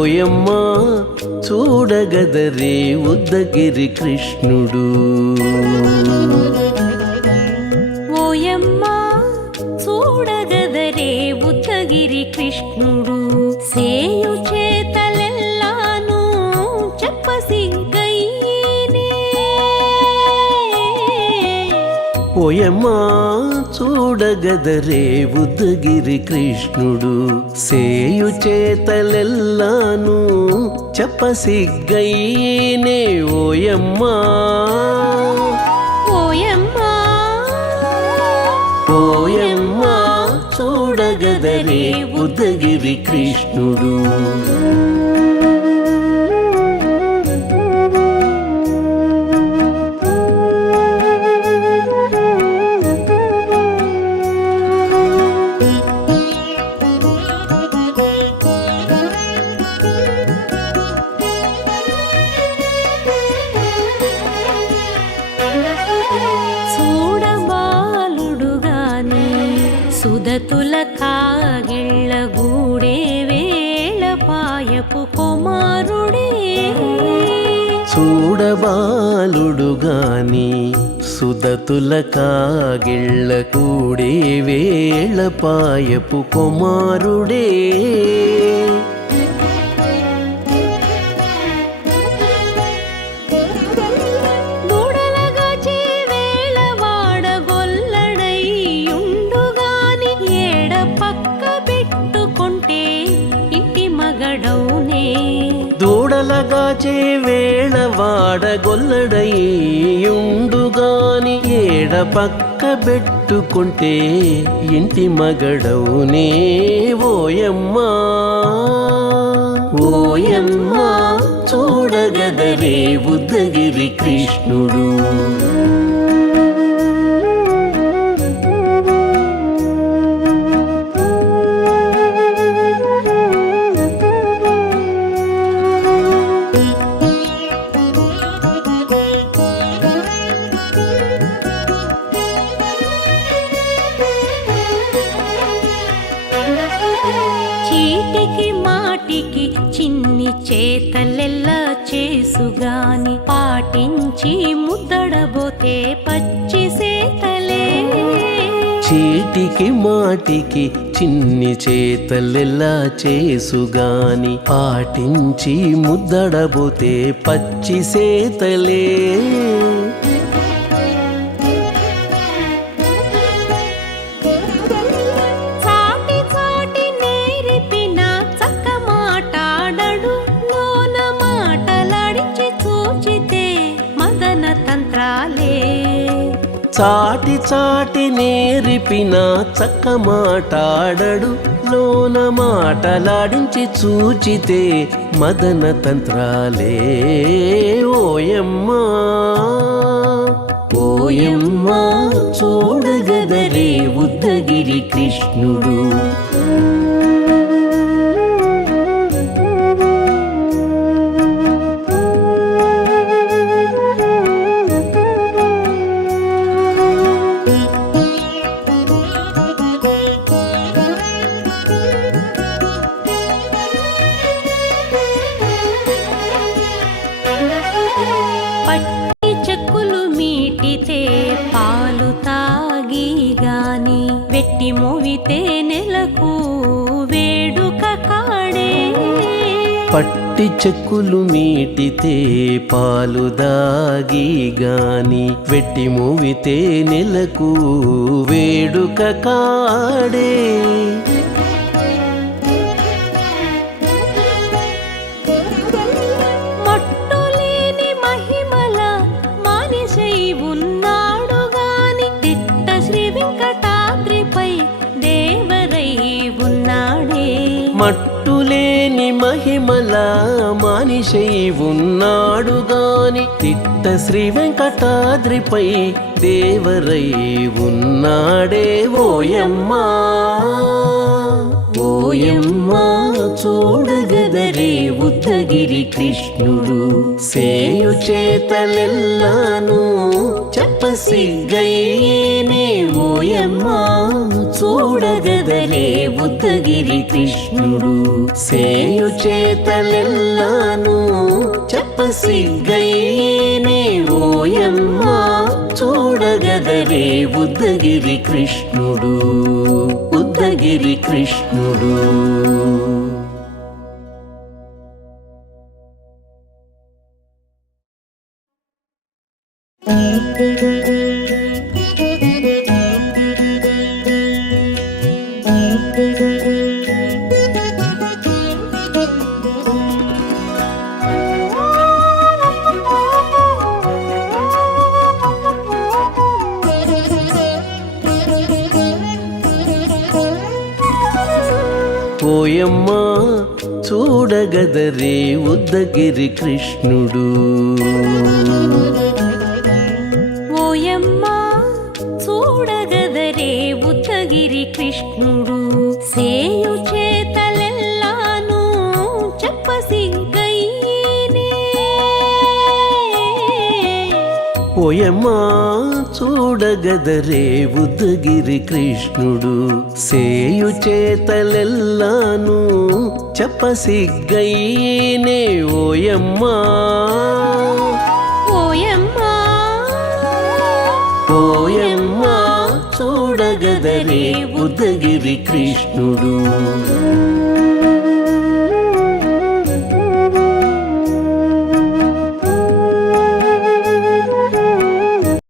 ఓయమ్మ చూడగదరే ఉద్దగిరి కృష్ణుడు. ఓయమ్మ చూడగదరే ఉద్దగిరి కృష్ణుడు, సేయు చేతలెల్లాను చెప్పసిగ్గయ్యేనే. ఓయమ్మ చూడగదరే ఉద్దగిరి కృష్ణుడు, సేయు చేతలెల్లాను చెప్పసిగ్గయ్యేనే. ఓయమ్మ ఓయమ్మ ఓయమ్మ చూడగదరే ఉద్దగిరి కృష్ణుడు. సుదతుల కాగిళ్ళ గూడే వేళ పాయపు కుమారుడే. చూడబాలుడుగాని సుదతుల కాగిళ్ళ కూడే వేళ పాయపు కుమారుడే. దూడలగాచే వేళ వాడగొల్లడయ్యుండుగాని ఏడ పక్క పెట్టుకుంటే ఇంటి మగడవునే. ఓయమ్మ ఓయమ్మ చూడగదరే ఉద్దగిరి కృష్ణుడు. చీటికి మాటికి చిన్ని చేతలెల్లా చేసుగాని పాటించి ముద్దడబోతే పచ్చి సేతలే. చీటికి మాటికి చిన్ని చేతలెల్లా చేసుగాని పాటించి ముద్దడబోతే పచ్చి సేతలే. చాటి చాటి నేరిపిన చక్క మాటాడడు, లోన మాటలాడించి చూచితే మదన తంత్రాలే. ఓయమ్మ ఓయమ్మ చూడగదరే ఉద్దగిరి కృష్ణుడు. పట్టి చెక్కులు మీటితే పాలు తాగి గాని వెట్టి మోవితే నెలకు వేడుక కాడే. పట్టి చెక్కులు మీటితే పాలు దాగి గాని వెట్టి మోవితే నెలకు వేడుక కాడే. మట్టులేని మహిమల మానిషై ఉన్నాడుగాని తిట్ట శ్రీ వెంకటాద్రిపై దేవరై ఉన్నాడే. ఓయమ్మ ఓయమ్మ చూడగదరే ఉద్దగిరి కృష్ణుడు, సేయు చేతలెల్లాను చెప్పసిగ్గయ్యేనే. ఓయమ్మ చూడగదరే ఉద్దగిరి కృష్ణుడు సేయు చేతలెల్లాను చెప్పసిగ్గైనే ఓయమ్మ చూడగదరే ఉద్దగిరి కృష్ణుడు ఉద్దగిరి కృష్ణుడు. ఓయమ్మ చూడగదరే ఉద్దగిరి కృష్ణుడు ఓయమ్మ చూడగదరే ఉద్దగిరి కృష్ణుడు సేయు చేతలెల్లాను చెప్పసిగ్గైనే ఓయమ్మ చూడగదరే ఉద్దగిరి కృష్ణుడు సేయు చేతలెల్లాను చెప్పసిగ్గైనే ఓయమ్మ ఓయమ్మ ఓయమ్మ చూడగదరే ఉద్దగిరి కృష్ణుడు.